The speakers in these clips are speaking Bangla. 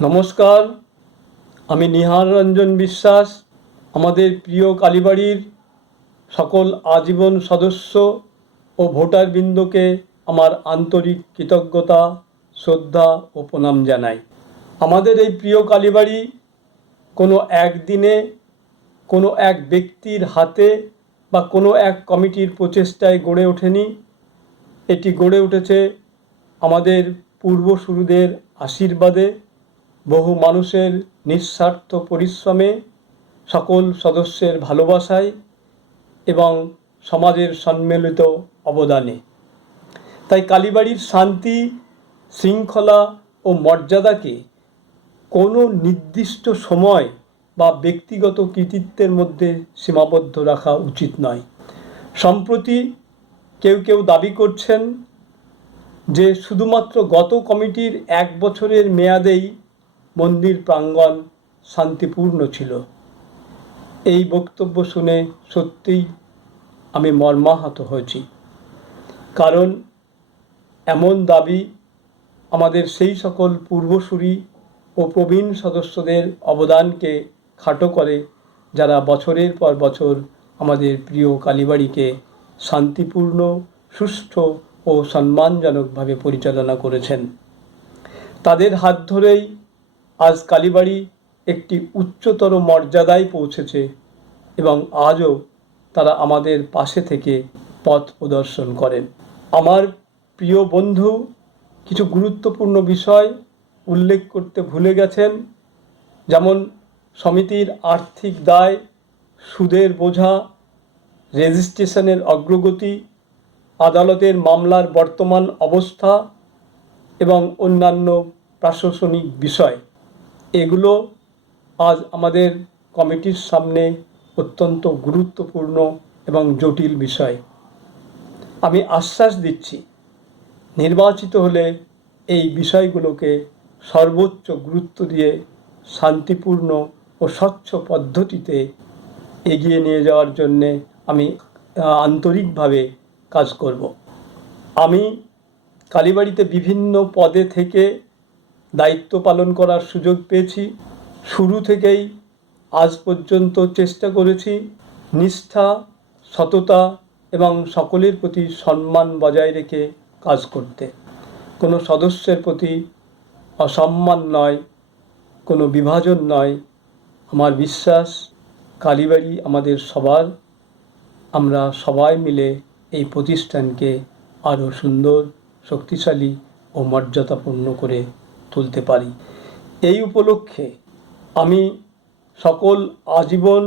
নমস্কার, আমি নিহার রঞ্জন বিশ্বাস। আমাদের প্রিয় কালীবাড়ির সকল আজীবন সদস্য ও ভোটারবৃন্দকে আমার আন্তরিক কৃতজ্ঞতা, শ্রদ্ধা ও প্রণাম জানাই। আমাদের এই প্রিয় কালীবাড়ি কোনো একদিনে কোনো এক ব্যক্তির হাতে বা কোনো এক কমিটির প্রচেষ্টায় গড়ে ওঠেনি। এটি গড়ে উঠেছে আমাদের পূর্বসূরীদের আশীর্বাদে, বহু মানুষের নিঃস্বার্থ পরিশ্রমে, সকল সদস্যের ভালোবাসায় এবং সমাজের সম্মিলিত অবদানে। তাই কালীবাড়ির শান্তি, শৃঙ্খলা ও মর্যাদাকে কোনো নির্দিষ্ট সময় বা ব্যক্তিগত কৃতিত্বের মধ্যে সীমাবদ্ধ রাখা উচিত নয়। সম্প্রতি কেউ কেউ দাবি করছেন যে শুধুমাত্র গত কমিটির 1 বছরের মেয়াদেই মন্দির প্রাঙ্গণ শান্তিপূর্ণ ছিল। এই বক্তব্য শুনে সত্যিই আমি মর্মাহত হয়েছি, কারণ এমন দাবি আমাদের সেই সকল পূর্বসূরি ও প্রবীণ সদস্যদের অবদানকে খাটো করে, যারা বছরের পর বছর আমাদের প্রিয় কালীবাড়িকে শান্তিপূর্ণ, সুষ্ঠু ও সম্মানজনকভাবে পরিচালনা করেছেন। তাদের হাত ধরেই আজ কালীবাড়ি একটি উচ্চতর মর্যাদায় পৌঁছেছে এবং আজও তারা আমাদের পাশে থেকে পথ প্রদর্শন করেন। আমার প্রিয় বন্ধু কিছু গুরুত্বপূর্ণ বিষয় উল্লেখ করতে ভুলে গেছেন, যেমন সমিতির আর্থিক দায়, সুদের বোঝা, রেজিস্ট্রেশনের অগ্রগতি, আদালতের মামলার বর্তমান অবস্থা এবং অন্যান্য প্রশাসনিক বিষয়। এগুলো আজ আমাদের কমিটির সামনে অত্যন্ত গুরুত্বপূর্ণ এবং জটিল বিষয়। আমি আশ্বাস দিচ্ছি, নির্বাচিত হলে এই বিষয়গুলোকে সর্বোচ্চ গুরুত্ব দিয়ে শান্তিপূর্ণ ও স্বচ্ছ পদ্ধতিতে এগিয়ে নিয়ে যাওয়ার জন্যে আমি আন্তরিকভাবে কাজ করব। আমি কালীবাড়িতে বিভিন্ন পদে থেকে দায়িত্ব পালন করার সুযোগ পেয়েছি। শুরু থেকেই আজ পর্যন্ত চেষ্টা করেছি নিষ্ঠা, সততা এবং সকলের প্রতি সম্মান বজায় রেখে কাজ করতে। কোনো সদস্যের প্রতি অসম্মান নয়, কোনো বিভাজন নয়। আমার বিশ্বাস কালীবাড়ি আমাদের সবার, আমরা সবাই মিলে এই প্রতিষ্ঠানকে আরও সুন্দর, শক্তিশালী ও মর্যাদাপূর্ণ করে তুলতে পারি। এই উপলক্ষে আমি সকল আজীবন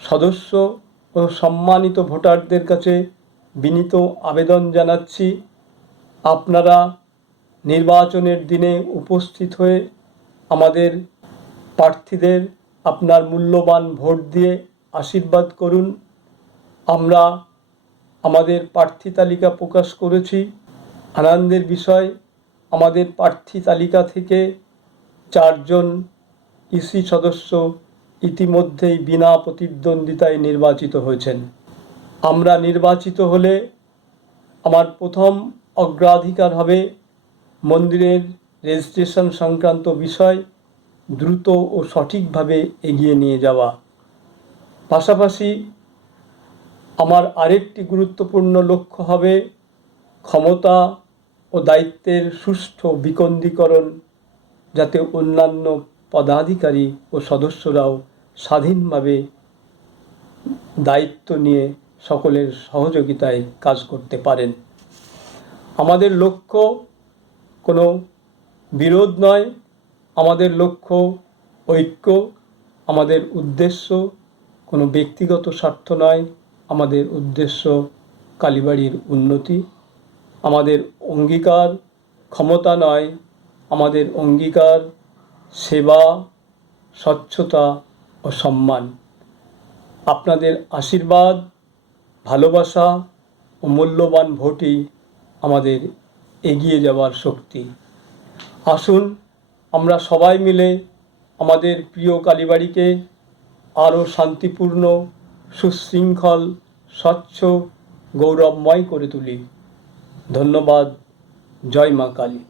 সদস্য ও সম্মানিত ভোটারদের কাছে বিনীত আবেদন জানাচ্ছি, আপনারা নির্বাচনের দিনে উপস্থিত হয়ে আমাদের প্রার্থীদের আপনার মূল্যবান ভোট দিয়ে আশীর্বাদ করুন। আমরা আমাদের প্রার্থী তালিকা প্রকাশ করেছি। আনন্দের বিষয়, আমাদের প্রার্থী তালিকা থেকে 4 জন ইসি সদস্য ইতিমধ্যেই বিনা প্রতিদ্বন্দ্বিতায় নির্বাচিত হয়েছেন। আমরা নির্বাচিত হলে আমার প্রথম অগ্রাধিকার হবে মন্দিরের রেজিস্ট্রেশন সংক্রান্ত বিষয় দ্রুত ও সঠিকভাবে এগিয়ে নিয়ে যাওয়া। পাশাপাশি আমার আরেকটি গুরুত্বপূর্ণ লক্ষ্য হবে ক্ষমতা ও দায়িত্বের সুষ্ঠু বিকেন্দ্রীকরণ, যাতে অন্যান্য পদাধিকারী ও সদস্যরাও স্বাধীনভাবে দায়িত্ব নিয়ে সকলের সহযোগিতায় কাজ করতে পারেন। আমাদের লক্ষ্য কোনো বিরোধ নয়, আমাদের লক্ষ্য ঐক্য। আমাদের উদ্দেশ্য কোনো ব্যক্তিগত স্বার্থ নয়, আমাদের উদ্দেশ্য কালীবাড়ির উন্নতি। আমাদের অঙ্গীকার ক্ষমতা নয়, আমাদের অঙ্গীকার সেবা, স্বচ্ছতা ও সম্মান। আপনাদের আশীর্বাদ, ভালোবাসা ও মূল্যবান ভোটই আমাদের এগিয়ে যাওয়ার শক্তি। আসুন আমরা সবাই মিলে আমাদের প্রিয় কালীবাড়িকে আরও শান্তিপূর্ণ, সুশৃঙ্খল, স্বচ্ছ, গৌরবময় করে তুলি। ধন্যবাদ। জয় মা কালী।